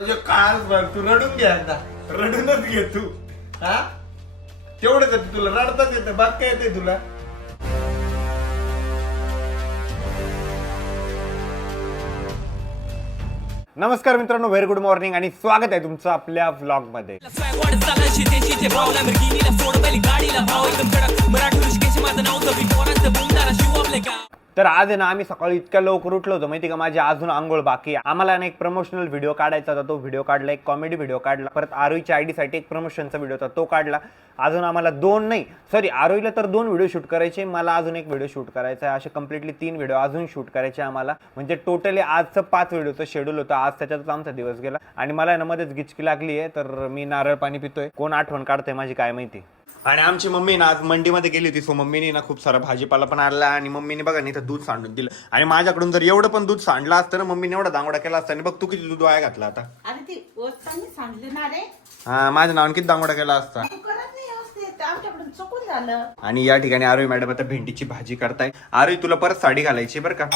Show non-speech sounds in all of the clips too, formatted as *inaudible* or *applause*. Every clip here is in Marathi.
बघ तू रडून घे आता. रडूनच घे तू. हा? तेवढंच येतं तुला रडताच येतं बाग काय येते तुला? नमस्कार मित्रांनो व्हेरी गुड मॉर्निंग आणि स्वागत आहे तुमचं आपल्या व्लॉगमध्ये स्वॅग वाढत चालला शिते शिते भाव लॅम्बोर्गिनीला फोड पहिली गाडीला भाव एकदम कडक मराठी ऋषिकेश माझं नाव तर पोरांचं बुमदारा शिव आपले का तर आज आहे ना आम्ही सकाळी इतक्या लवकर उठलो होतो माहिती का? माझी अजून आंघोळ बाकी आहे. आम्हाला ना एक प्रमोशनल व्हिडिओ काढायचा होता तो व्हिडिओ काढला एक कॉमेडी व्हिडिओ काढला. परत आरोईच्या आय डीसाठी एक प्रमोशनचा व्हिडिओ होता तो काढला. अजून आम्हाला दोन नाही सॉरी आरोईला तर दोन व्हिडिओ शूट करायचे मला अजून एक व्हिडिओ शूट करायचा आहे. असे कम्प्लिटली तीन व्हिडिओ अजून शूट करायचे आम्हाला. म्हणजे टोटली आजचं पाच व्हिडिओचं शेड्यूल होतं आज त्याच्यातच आमचा दिवस गेला. आणि मला आहे ना मध्येच गिचकी लागली आहे तर मी नारळ पाणी पितोय. कोण आठवण काढतंय माझी काय माहिती? आणि आमची मम्मी ना आज मंडीमध्ये गेली होती सो मम्मीने ना खूप सारा भाजीपाला पण आणला आणि मम्मीने बघा नाही तर दूध सांडून दिलं. आणि माझ्याकडून जर एवढं पण दूध सांडलं असतं ना मम्मीने एवढा दांगडा केला असता आणि बघ तू किती दूध वाया घातला आता. अरे ती वस्तांनी सांगली ना रे. हा माझ्या नावाने किती दांगडा केला असता. तू करत नाही व्यवस्थित आमच्याकडून चुकून झालं. आणि या ठिकाणी आरोही मॅडम आता भेंडीची भाजी करताय. आरोही तुला परत साडी घालायची बरं का?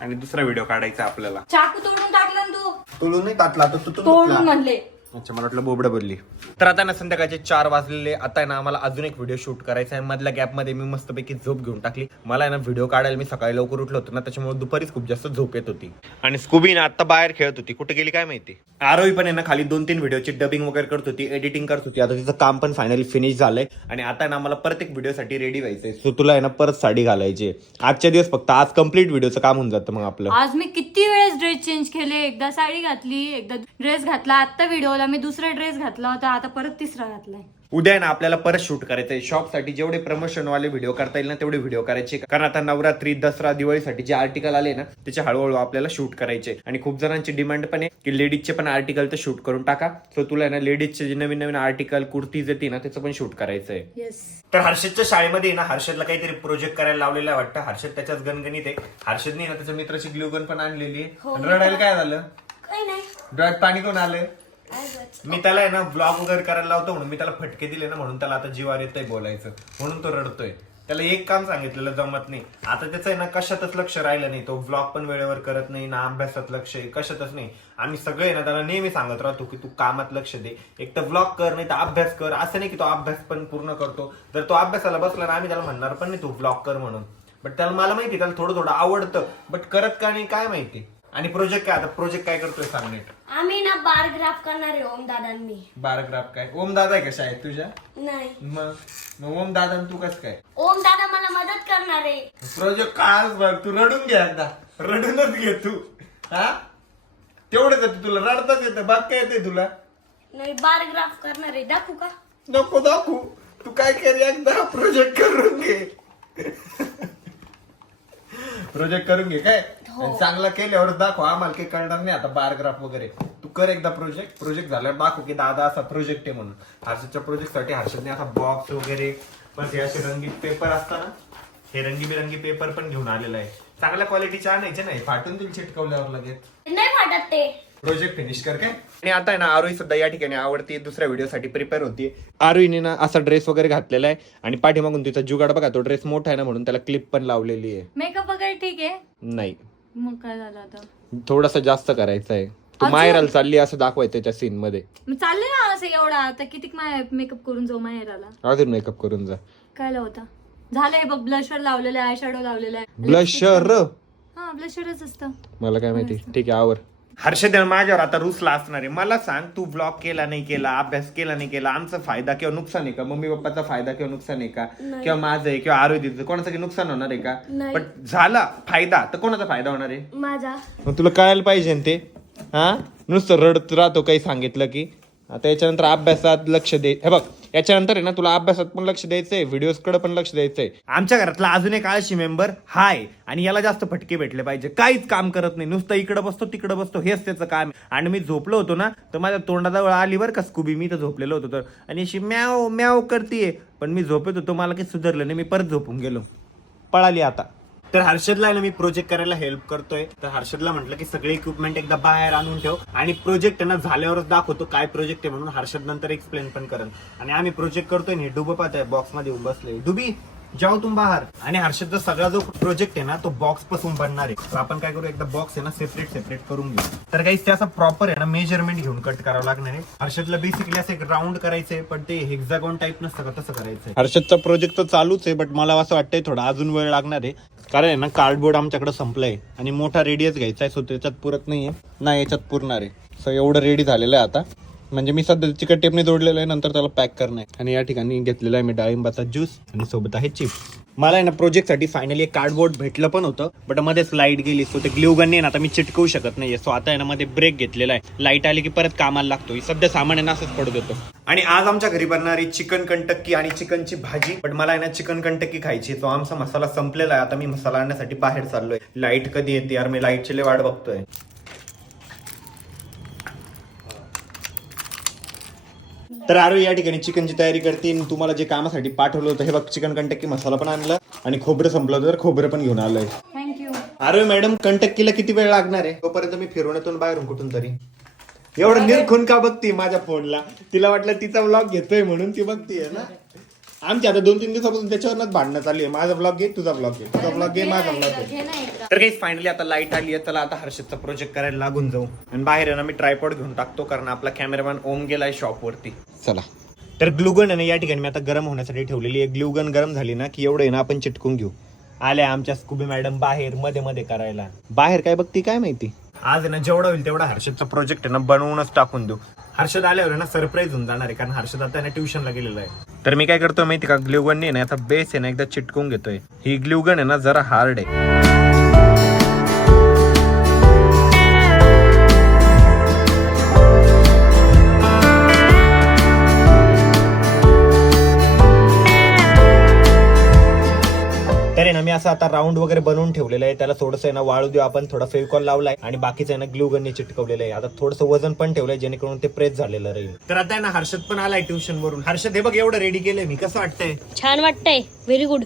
आणि दुसरा व्हिडिओ काढायचा आपल्याला. चाकू तोडून टाकला ना तू. तुला नाही ताटला तर तू तोडून म्हणले. अच्छा मला वाटलं बोबडं बोलली. तर आता ना संध्याकाळचे चार वाजलेले आता ना आम्हाला अजून एक व्हिडिओ शूट करायचा आहे. मधल्या गॅपमध्ये मी मस्तपैकी झोप घेऊन टाकली. मला ना व्हिडिओ काढायला मी सकाळी लवकर उठलो होतो ना त्याच्यामुळे दुपारीच खूप जास्त झोप येत होती. आणि स्कूबी ना आता बाहेर खेळत होती. कुठे गेली काय माहिती? आरोही पण ना खाली दोन तीन व्हिडिओची डबिंग वगैरे करत होती एडिटिंग करत होती. आता तिचं काम पण फायनली फिनिश झालंय. आणि आता ना मला परत एक व्हिडिओसाठी रेडी व्हायचंय. सो तुला आहे ना परत साडी घालायची आजच्या दिवस फक्त आज कंप्लीट व्हिडिओचं काम होऊन जातं मग आपलं. आज मी किती वेळेस ड्रेस चेंज केले? एकदा साडी घातली एकदा ड्रेस घातला. आता व्हिडिओ व्हिडिओला मी दुसरा ड्रेस घातला होता आता परत तिसरा घातलाय. उद्या ना आपल्याला परत शूट करायचंय. शॉपसाठी जेवढे प्रमोशन वाले व्हिडिओ करता येईल ना तेवढे व्हिडिओ करायचे. कारण आता नवरात्री दसरा दिवाळीसाठी जे आर्टिकल आले ना त्याचे हळूहळू आपल्याला शूट करायचे. आणि खूप जणांची डिमांड पण आहे की लेडीजचे पण आर्टिकल तर शूट करून टाका. सो तुला आहे ना लेडीजचे जे नवीन नवीन आर्टिकल कुर्तीज येते ना त्याचं पण शूट करायचंय. येस तर हर्षदच्या शाळेमध्ये ना हर्षदला काहीतरी प्रोजेक्ट करायला लावलेला आहे वाटतं. हर्षद त्याच्याच गणगणित आहे. हर्षदने ना त्याच्या मित्राची ग्लुगन पण आणलेली आहे. आणि रडायला काय झालं? काही नाही. डोळ्यात पाणी कोण आलं मी त्याला आहे ना ब्लॉग वगैरे करायला लावतो म्हणून मी त्याला फटके दिले ना म्हणून त्याला आता जीवार येतोय बोलायचं. म्हणून तो रडतोय. त्याला एक काम सांगितलेलं जमत नाही. आता त्याचं आहे ना कशातच लक्ष राहिलं नाही. तो ब्लॉग पण वेळेवर करत नाही ना अभ्यासात लक्ष आहे कशातच नाही. आम्ही सगळे ना त्याला नेहमी सांगत राहतो की तू कामात लक्ष दे. एक तर ब्लॉग कर नाही तर अभ्यास कर. असं नाही की तो अभ्यास पण पूर्ण करतो. जर तो अभ्यासाला बसला ना आम्ही त्याला म्हणणार पण नाही तू ब्लॉग कर म्हणून. बट त्याला मला माहिती त्याला थोडं थोडं आवडतं. बट करत का नाही काय माहिती? आणि प्रोजेक्ट काय आता? प्रोजेक्ट काय करतोय सांग नीट. आम्ही ना बार ग्राफ करणार आहे ओम दादा मी बाराग्राफ काय? ओम दादा आहे कशा आहेत तुझ्या? नाही. मग? मग ओम दादा आणि तू कस काय? ओम दादा मला मदत करणार आहे. प्रोजेक्ट काल बघ तू रडून घे आता रडूनच घे तू. हा? तेवढंच येतं तुला रडताच येतं बाग काय येते तुला. नाही बार ग्राफ करणार आहे. दाखवू का? नको दाखवू. तू काय कर एकदा प्रोजेक्ट करून घे. *laughs* प्रोजेक्ट करून घे काय? आणि चांगला केल्यावर दाखव आम्हाला काही कळणार नाही. आता बारग्राफ वगैरे. तू कर एकदा प्रोजेक्ट प्रोजेक्ट झाल्यावर दाखव की दादा असा प्रोजेक्ट आहे म्हणून. हर्षदच्या प्रोजेक्टसाठी हर्षदने असा बॉक्स वगैरे पण हे असे रंगीत पेपर असताना हे रंगीबिरंगी पेपर पण घेऊन आलेला आहे. चांगल्या क्वालिटीचे आणायचे नाही. फाटून दिल चिटकवल्यावर लगेच. नाही फाटत ते. प्रोजेक्ट फिनिश कर काय? आणि आता आहे ना आरोही सुद्धा या ठिकाणी आवडती दुसऱ्या व्हिडिओसाठी प्रिपेअर होती. आरोहीने ना असा ड्रेस वगैरे घातलेला आहे. आणि पाठीमागून तिचा जुगाड बघा तो ड्रेस मोठा आहे ना म्हणून त्याला क्लिप पण लावलेली आहे. मेकअप वगैरे ठीक आहे? नाही. मग काय झालं आता? थोडासा जास्त करायचा आहे तू अजून? चालली असं दाखवायचं त्या सीन मध्ये. मग चालले ना असं एवढा आता किती मेकअप करून जाऊ माहेराला? अजून मेकअप करून जा. काय होता? झालंय बघ ब्लशर लावलेलं आहे शॅडो लावलेलं आहे. ब्लशर हा ब्लशरच असतं. मला काय माहिती. ठीक आहे आवर. हर्षद माझ्यावर आता रुसला असणार आहे. मला सांग तू ब्लॉग केला नाही केला अभ्यास केला नाही केला आमचा फायदा किंवा नुकसान आहे का? मम्मी पप्पाचा फायदा किंवा नुकसान आहे का? किंवा माझं आहे किंवा आरोग्याचं कोणाचं काही नुकसान होणार आहे का? नाही. पण झाला फायदा तर कोणाचा फायदा होणार आहे? माझा. मग तुला कळायला पाहिजे ना ते? हा? नुसतं रडत राहतो काही सांगितलं की. आता याच्यानंतर अभ्यासात लक्ष दे हे बघ याच्यानंतर आहे ना तुला अभ्यासात पण लक्ष द्यायचंय व्हिडिओजकडे पण लक्ष द्यायचंय. आमच्या घरातला अजून एक आळशी मेंबर हाय आणि याला जास्त फटके भेटले पाहिजे. काहीच काम करत नाही नुसतं इकडे बसतो तिकडे बसतो हेच त्याचं काम आणि मी झोपलो होतो ना तर माझ्या तोंडाजवळ आली बरं का स्कुबी मी तर झोपलेलो होतो तर. आणि अशी म्याव म्याव करतीये. पण मी झोपेत होतो मला काही सुधारलं नाही मी परत झोपून गेलो. पळाली आता. तर हर्षदला आहे ना मी प्रोजेक्ट करायला हेल्प करतोय. तर हर्षदला म्हटलं की सगळे इक्विपमेंट एकदा बाहेर आणून ठेव. आणि प्रोजेक्ट ना झाल्यावरच दाखवतो काय प्रोजेक्ट आहे म्हणून हर्षद नंतर एक्सप्लेन पण करेल. आणि आम्ही प्रोजेक्ट करतोय ना डुबपात आहे बॉक्समध्ये येऊन बसले डुबी! जाओ तुम बाहेर. आणि हर्षदचा सगळा जो प्रोजेक्ट आहे ना तो बॉक्सपासून बनणार आहे. तर आपण काय करू एकदा बॉक्स आहे ना सेपरेट सेपरेट करून घेऊ. तर काही त्याचा प्रॉपर आहे ना मेजरमेंट घेऊन कट करावं लागणार आहे. हर्षदला बेसिकली असं एक राऊंड करायचंय पण ते हेक्झागॉन टाईप नसतं का तसं करायचंय. हर्षदचा प्रोजेक्ट तर चालूच आहे बट मला असं वाटतंय थोडा अजून वेळ लागणार आहे. कारण आहे ना कार्डबोर्ड आमच्याकडे संपलाय. आणि मोठा रेडियस घ्यायचा आहे सो त्याच्यात पुरत नाहीये. ना याच्यात पुरणार आहे. सो एवढं रेडी झालेलं आहे आता. म्हणजे मी सध्या चिकट टेपने जोडलेलं आहे नंतर त्याला पॅक करणं आहे. आणि या ठिकाणी घेतलेला आहे मी डाळिंबाचा ज्यूस आणि सोबत आहे चिप्स. मला आहे ना प्रोजेक्टसाठी फायनली एक कार्डबोर्ड भेटलं पण होतं बटमध्ये लाइट गेली सो ते ग्ल्यू आहे ना आता मी चिटकवू शकत नाहीये. सो आता आहे ना मध्ये ब्रेक घेतलेला आहे. लाइट आली की परत कामाला लागतो ही सध्या सामान आहे ना असंच पडू देतो आणि आज आमच्या घरी बनणारी चिकन कंटक्की आणि चिकनची भाजी पण मला आहे ना चिकन कंटक्की खायची तो आमचा मसाला संपलेला आहे. आता मी मसाला आणण्यासाठी बाहेर चाललोय. लाइट कधी येते यार? मी लाईटची लय वाट बघतोय. तर आरू या ठिकाणी चिकनची तयारी करते. आणि तुम्हाला जे कामासाठी पाठवलं होतं हे बघ चिकन कंटक्की मसाला पण आणला आणि खोबरं संपलं होतं तर खोबरं पण घेऊन आलोय. थँक्यू मॅडम कंटक्कीला किती वेळ लागणार आहे? तोपर्यंत मी फिरून येतो बाहेरून कुठून तरी. एवढं निरखून का बघती माझ्या फोनला? तिला वाटलं तिचा ब्लॉग घेतोय म्हणून ती बघतीये ना. आमची आता दोन तीन दिवसापासून त्याच्यावरच भांडणं चालली आहे. माझा ब्लॉग घे तुझा ब्लॉग घे. तुझा ब्लॉग घे माझा ब्लॉग घे. तर काही फायनली आता लाइट आली आहे चला आता हर्षदचा प्रोजेक्ट करायला लागून जाऊ. आणि बाहेर आहे ना मी ट्रायपॉड घेऊन टाकतो कारण आपला कॅमेरामॅन ओम गेलाय शॉपवरती चला. तर ग्लुगन आहे ना या ठिकाणी मी आता गरम होण्यासाठी ठेवलेली आहे. ग्लुगन गरम झाली ना की एवढं आहे ना आपण चिटकून घेऊ. आल्या आमच्या स्कुबी मॅडम बाहेर मध्ये मध्ये करायला. बाहेर काय बघती काय माहिती? आज आहे ना जेवढा होईल तेवढा हर्षदचा प्रोजेक्ट आहे ना बनवूनच टाकून देऊ. हर्षद आल्यावर ना सरप्राईज होऊन जाणार आहे कारण हर्षद आता ट्युशनला गेलेला आहे. तर मी काय करतोय माहिती का? ग्लुगन ना आता बेस आहे ना एकदा चिटकून घेतोय. ही ग्लुगन आहे ना जरा हार्ड आहे. मी असं आता राऊंड वगैरे बनवून ठेवलेलं आहे. त्याला थोडंसं आहे ना वाळू देऊ आपण थोडा फेविकॉल लावलाय आणि बाकीचं आहे ना ग्लू गनने चिटकवलेलं आहे. आता थोडंसं वजन पण ठेवलंय जेणेकरून ते प्रेस झालेलं राहील. तर आता आहे ना हर्षद पण आलाय ट्युशन वरून. हर्षद हे बघ एवढं रेडी केलंय मी. कसं वाटतंय? छान वाटतंय. व्हेरी गुड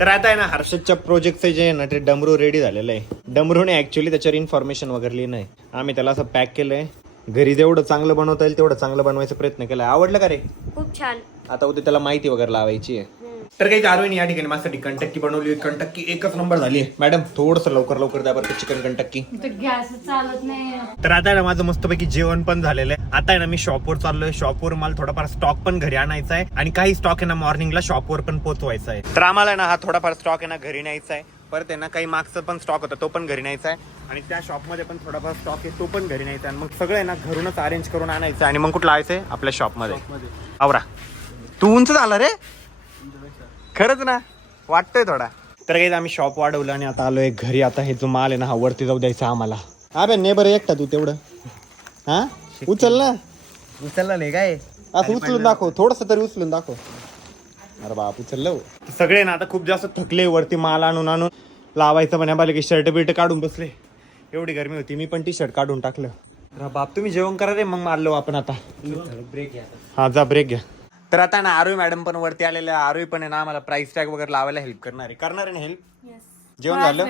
तर आता आहे ना हर्षदच्या प्रोजेक्टचं जे आहे ना ते डमरू रेडी झालेलं आहे. डमरूने ऍक्च्युली त्याच्यावर इन्फॉर्मेशन वगैरे लिहिलं आहे आम्ही त्याला असं पॅक केलंय. घरी जेवढं चांगलं बनवता येईल तेवढं चांगलं बनवायचा प्रयत्न केलाय. आवडलं का रे? खूप छान. आता उद्या त्याला माहिती वगैरे लावायची आहे. तर काही आरोही या ठिकाणी. माझ्यासाठी कंटक्की बनवली कंटक्की एकच नंबर झाली आहे. मॅडम थोडस लवकर लवकर द्या बरं चिकन कंटक्की तर गॅस चालत नाही तर आता आहे ना माझं मस्तपैकी जेवण पण झालेलं आहे. आता आहे ना मी शॉपवर चाललोय. शॉपवर मला थोडाफार स्टॉक पण घरी आणायचा आहे. आणि काही स्टॉक आहे ना मॉर्निंगला शॉपवर पण पोहोचवायचा आहे. तर आम्हाला आहे ना हा थोडाफार स्टॉक आहे ना घरी न्यायचा आहे. परत आहे ना काही मागचा पण स्टॉक होता तो पण घरी न्यायचा आहे. आणि त्या शॉपमध्ये पण थोडाफार स्टॉक आहे तो पण घरी न्यायचा आहे. आणि मग सगळं आहे ना घरूनच अरेंज करून आणायचं आहे. आणि मग कुठं लावायचंय आपल्या शॉपमध्ये आवरा. तू उंच झाला रे. खरंच ना? वाटतंय थोडा. तर काही आम्ही शॉप वाढवलं आणि आता आलोय घरी. आता हे जो माल आहे ना हा वरती जाऊ द्यायचा आम्हाला. हा बे ने बरं एकटा तू तेवढं. हा? उचल ना. उचलला नाही काय? असं उचलून दाखव थोडस तरी उचलून दाखव. अरे बाप उचललं हो. सगळे ना आता खूप जास्त थकले वरती माल आणून आणून. लावायचं म्हणे आम्हाला की शर्ट बिर्ट काढून बसले. एवढी गरमी होती मी पण टी शर्ट काढून टाकलं. अरे बाप तुम्ही जेवण करा रे मग मारलो आपण आता. ब्रेक घ्या हा जा ब्रेक घ्या. तर आता ना आरोही मॅडम पण वरती आलेले आरोही पण आहे ना आम्हाला प्राइस टॅग वगैरे लावायला हेल्प करणार. आहे करणार आहे ना हेल्प जेवण झालं?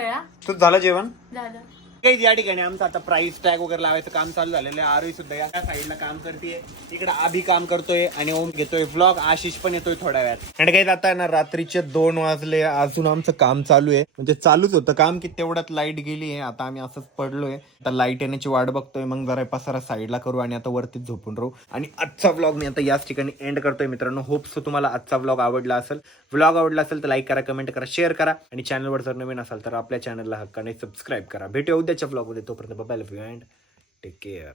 तुझं झालं जेवण? झालं. काही या ठिकाणी. आमचं आता प्राइस टॅग वगैरे लावायचं काम चालू झालेलं आहे. आरोही सुद्धा या साईडला काम करते इकडे आभी काम करतोय आणि ओम घेतोय. ब्लॉग आशिष पण येतोय थोड्या वेळात. आणि काही आता ना रात्रीचे दोन वाजले. अजून आमचं काम चालू आहे. म्हणजे चालूच होतं. काम की तेवढ्यात लाइट गेली आहे. आता आम्ही असंच पडलोय. आता लाइट येण्याची वाट बघतोय. मग जरा पसारा साईडला करू आणि आता वरतीच झोपून राहू. आणि आजचा ब्लॉग मी आता याच ठिकाणी एंड करतोय मित्रांनो. होप्स तुम्हाला आजचा ब्लॉग आवडला असेल. ब्लॉग आवडला असेल तर लाईक करा कमेंट करा शेअर करा. आणि चॅनलवर जर नवीन असाल तर आपल्या चॅनलला हक्काने सबस्क्राईब करा. भेटूया उद्याच्या ब्लॉगमध्ये तोपर्यंत bye love you and take care